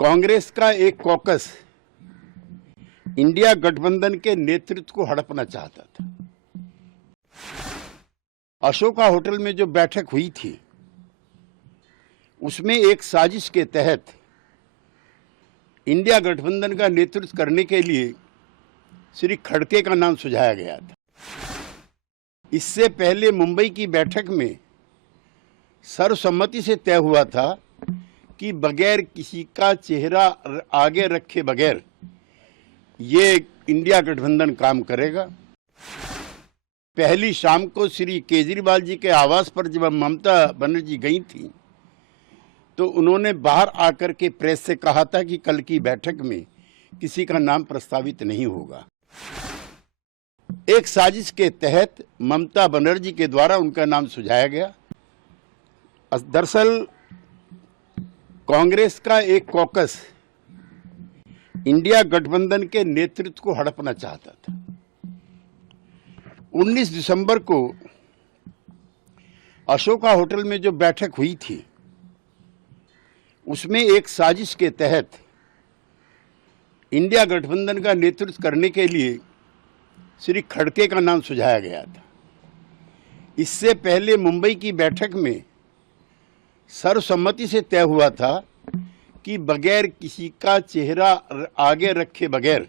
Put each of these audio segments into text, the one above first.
कांग्रेस का एक caucus India गठबंधन के नेतृत्व को हड़पना चाहता था। अशोका होटल में जो बैठक हुई थी उसमें एक साजिश के तहत इंडिया गठबंधन का नेतृत्व करने के लिए श्री खड़गे का नाम सुझाया गया था। इससे पहले मुंबई की बैठक में सर्वसम्मति से तय हुआ था कि बगैर किसी का चेहरा आगे रखे बगैर ये इंडिया गठबंधन काम करेगा। पहली शाम को श्री केजरीवाल जी के आवास पर जब ममता बनर्जी गई थी तो उन्होंने बाहर आकर के प्रेस से कहा था कि कल की बैठक में किसी का नाम प्रस्तावित नहीं होगा। एक साजिश के तहत ममता बनर्जी के द्वारा उनका नाम सुझाया गया। दरअसल कांग्रेस का एक कॉकस इंडिया गठबंधन के नेतृत्व को हड़पना चाहता था। 19 दिसंबर को अशोका होटल में जो बैठक हुई थी उसमें एक साजिश के तहत इंडिया गठबंधन का नेतृत्व करने के लिए श्री खड़गे का नाम सुझाया गया था। इससे पहले मुंबई की बैठक में सर्वसम्मति से तय हुआ था कि बगैर किसी का चेहरा आगे रखे बगैर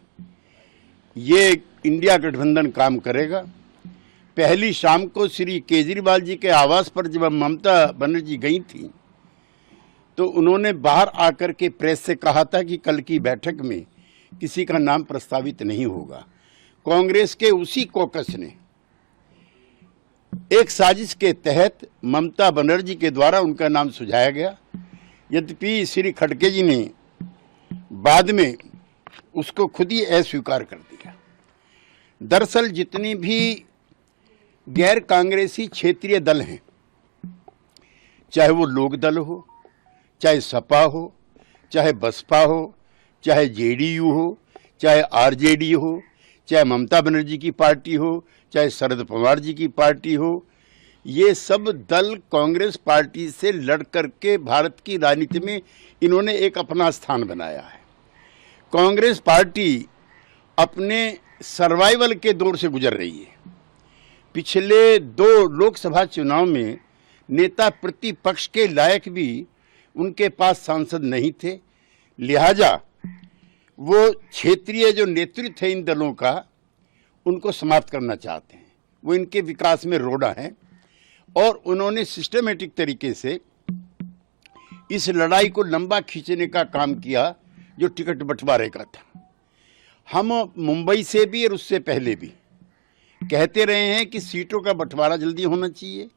ये इंडिया गठबंधन काम करेगा। पहली शाम को श्री केजरीवाल जी के आवास पर जब ममता बनर्जी गई थी तो उन्होंने बाहर आकर के प्रेस से कहा था कि कल की बैठक में किसी का नाम प्रस्तावित नहीं होगा। कांग्रेस के उसी कॉकस ने एक साजिश के तहत ममता बनर्जी के द्वारा उनका नाम सुझाया गया। यद्यपि श्री खड़गे जी ने बाद में उसको खुद ही अस्वीकार कर दिया। दरअसल जितनी भी गैर कांग्रेसी क्षेत्रीय दल हैं, चाहे वो लोक दल हो, चाहे सपा हो, चाहे बसपा हो, चाहे जेडीयू हो, चाहे आरजेडी हो, चाहे ममता बनर्जी की पार्टी हो, चाहे शरद पवार जी की पार्टी हो, ये सब दल कांग्रेस पार्टी से लड़ करके भारत की राजनीति में इन्होंने एक अपना स्थान बनाया है। कांग्रेस पार्टी अपने सर्वाइवल के दौर से गुजर रही है। पिछले 2 लोकसभा चुनाव में नेता प्रतिपक्ष के लायक भी उनके पास सांसद नहीं थे, लिहाजा वो क्षेत्रीय जो नेतृत्व है इन दलों का उनको समाप्त करना चाहते हैं। वो इनके विकास में रोड़ा है और उन्होंने सिस्टमेटिक तरीके से इस लड़ाई को लंबा खींचने का काम किया जो टिकट बंटवारे का था। हम मुंबई से भी और उससे पहले भी कहते रहे हैं कि सीटों का बंटवारा जल्दी होना चाहिए।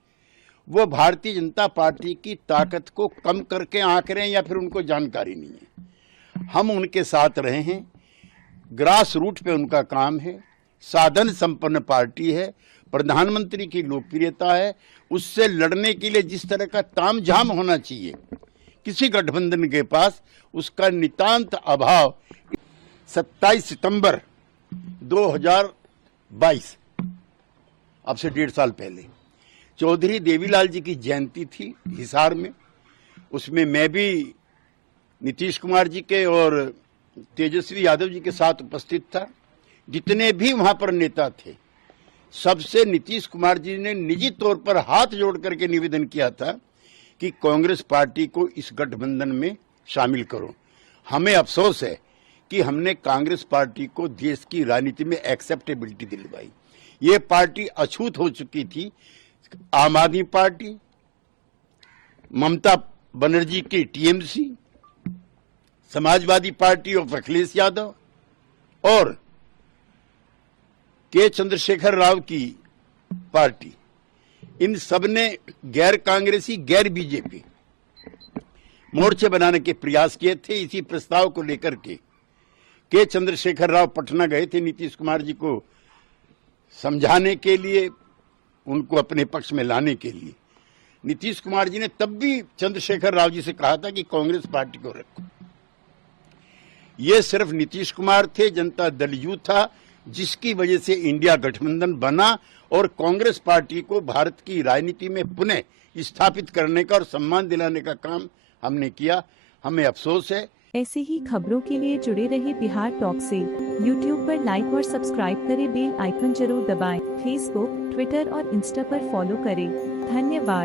वो भारतीय जनता पार्टी की ताकत को कम करके आंक रहे हैं या फिर उनको जानकारी नहीं है। हम उनके साथ रहे हैं। ग्रास रूट पे उनका काम है। साधन संपन्न पार्टी है। प्रधानमंत्री की लोकप्रियता है। उससे लड़ने के लिए जिस तरह का तामझाम होना चाहिए किसी गठबंधन के पास, उसका नितांत अभाव 27 सितंबर 2022 अब से 1.5 साल पहले चौधरी देवीलाल जी की जयंती थी हिसार में। उसमें मैं भी नीतीश कुमार जी के और तेजस्वी यादव जी के साथ उपस्थित था। जितने भी वहां पर नेता थे सबसे नीतीश कुमार जी ने निजी तौर पर हाथ जोड़ करके निवेदन किया था कि कांग्रेस पार्टी को इस गठबंधन में शामिल करो। हमें अफसोस है कि हमने कांग्रेस पार्टी को देश की राजनीति में एक्सेप्टेबिलिटी दिलवाई। ये पार्टी अछूत हो चुकी थी। आम आदमी पार्टी, ममता बनर्जी की TMC, Samajwadi party of Akhilesh Yadav और के चंद्रशेखर राव की पार्टी, इन सब ने गैर कांग्रेसी गैर बीजेपी मोर्चे बनाने के प्रयास किए थे। इसी प्रस्ताव को लेकर के चंद्रशेखर राव पटना गए थे नीतीश कुमार जी को समझाने के लिए, उनको अपने पक्ष में लाने के लिए। नीतीश कुमार जी ने तब भी चंद्रशेखर राव जी से कहा था कि कांग्रेस पार्टी को रखो। ये सिर्फ नीतीश कुमार थे, जनता दल यू था, जिसकी वजह से इंडिया गठबंधन बना और कांग्रेस पार्टी को भारत की राजनीति में पुनः स्थापित करने का और सम्मान दिलाने का काम हमने किया। हमें अफसोस है ऐसे ही खबरों के लिए जुड़े रहे बिहार टॉक से। यूट्यूब पर लाइक और सब्सक्राइब करें, बेल आइकन जरूर दबाएं। फेसबुक, ट्विटर और इंस्टा पर फॉलो करें। धन्यवाद।